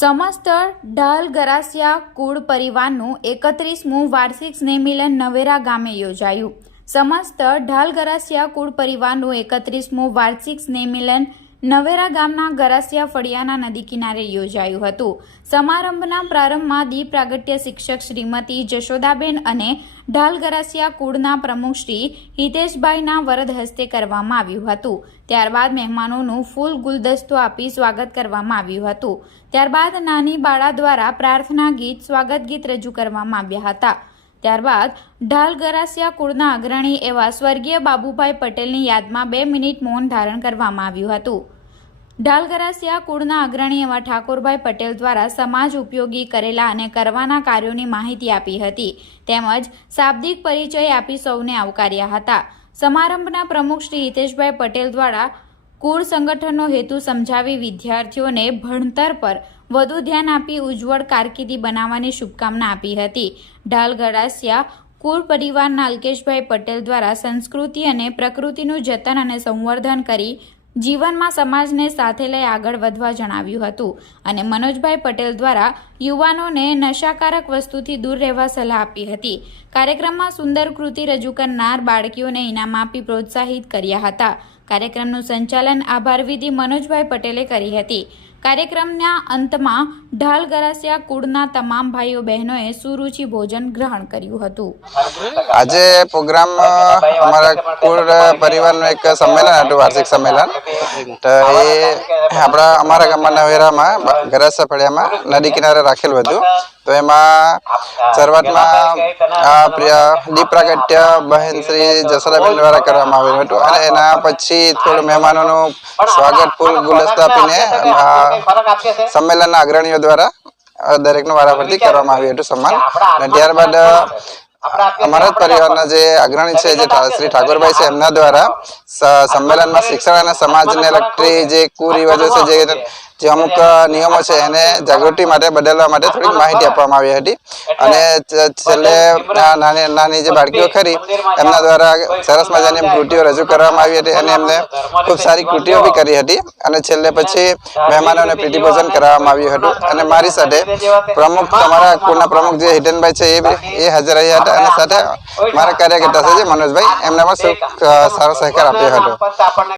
સમસ્ત ઢાલ ગરાસિયા કુળ પરિવારનું 31મું વાર્ષિક સ્નેહમિલન નવેરા ગામે યોજાયું। સમસ્ત ઢાલ ગરાસિયા કુળ પરિવારનું 31મું વાર્ષિક સ્નેહમિલન નવેરા ગામના ગરાસિયા ફળિયાના નદી કિનારે યોજાયું હતું। સમારંભના પ્રારંભમાં દીપ પ્રાગટ્ય શિક્ષક શ્રીમતી જશોદાબેન અને ઢાલ ગરાસિયા કુળના પ્રમુખ શ્રી હિતેશભાઈના વરદ હસ્તે કરવામાં આવ્યું હતું। ત્યારબાદ મહેમાનોનું ફૂલ ગુલદસ્તો આપી સ્વાગત કરવામાં આવ્યું હતું। ત્યારબાદ નાની બાળા દ્વારા પ્રાર્થના ગીત સ્વાગત ગીત રજૂ કરવામાં આવ્યા હતા। ત્યારબાદ ઢાલ ગરાસિયા કુળના અગ્રણી એવા સ્વર્ગીય બાબુભાઈ પટેલની યાદમાં 2 મિનિટ મૌન ધારણ કરવામાં આવ્યું હતું। ઢાલ ગરાસિયા કુળના અગ્રણી એવા ઠાકોરભાઈ પટેલ દ્વારા સમાજ ઉપયોગી કરેલા અને કરવાના કાર્યોની માહિતી આપી હતી તેમજ શાબ્દિક પરિચય આપી સૌને આવકાર્યા હતા। સમારંભના પ્રમુખ શ્રી હિતેશભાઈ પટેલ દ્વારા કુળ સંગઠનનો હેતુ સમજાવી વિદ્યાર્થીઓને ભણતર પર વધુ ધ્યાન આપી ઉજ્જવળ કારકિર્દી બનાવવાની શુભકામના આપી હતી। ઢાલ ગરાસિયા કુળ પરિવારના અલ્કેશભાઈ પટેલ દ્વારા સંસ્કૃતિ અને પ્રકૃતિનું જતન અને સંવર્ધન કરી જીવનમાં સમાજને સાથે લઈ આગળ વધવા જણાવ્યું હતું અને મનોજભાઈ પટેલ દ્વારા યુવાનોને નશાકારક વસ્તુથી દૂર રહેવા સલાહ આપી હતી। કાર્યક્રમમાં સુંદર કૃતિ રજૂ કરનાર બાળકીઓને ઇનામ આપી પ્રોત્સાહિત કર્યા હતા। કાર્યક્રમનું સંચાલન આભાર વિધિ મનોજભાઈ પટેલે કરી હતી। કાર્યક્રમના અંતમાં ઢાલ ગરાસિયા કુળના તમામ ભાઈઓ બહેનોએ સુરુચિ ભોજન ગ્રહણ કર્યું હતું। આજે પ્રોગ્રામ અમારા કુળ પરિવારનું એક સંમેલન હતું, વાર્ષિક સંમેલન। તો એ અમારા ગામમાં નવેરામાં ગરાસિયા ફળિયામાં નદી કિનારે રાખેલું હતું। તો એમાં શરૂઆતમાં દીપ પ્રાગટ્ય બહેન શ્રી જશોદાબેન દ્વારા કરવામાં આવેલું હતું અને એના પછી થોડું મહેમાનોનું સ્વાગત ફૂલ ગુલદસ્તા આપીને સંમેલનના અગ્રણીઓ દ્વારા દરેકનું વારાફરતી કરવામાં આવ્યું હતું સન્માન। અને ત્યારબાદ અમારા પરિવારના જે અગ્રણી છે જે શ્રી ઠાકોરભાઈ છે એમના દ્વારા સંમેલનમાં શિક્ષણ અને સમાજને લગતી જે કુરિવાજો છે જે અમુક નિયમો છે એને જાગૃતિ માટે બદલવા માટે થોડીક માહિતી આપવામાં આવી હતી અને છેલ્લે નાની જે બાળકીઓ ખરી એમના દ્વારા સરસ મજાની કૃતિઓ રજૂ કરવામાં આવી હતી અને એમને ખૂબ સારી કૃતિઓ બી કરી હતી અને છેલ્લે પછી મહેમાનોને પ્રીતિભોજન કરાવવામાં આવ્યું હતું અને મારી સાથે પ્રમુખ તમારા કુળના પ્રમુખ જે હિતેનભાઈ છે એ હાજર રહ્યા હતા અને સાથે મારા કાર્યકર્તા છે જે મનોજભાઈ એમને પણ સારો સહકાર આપ્યો હતો।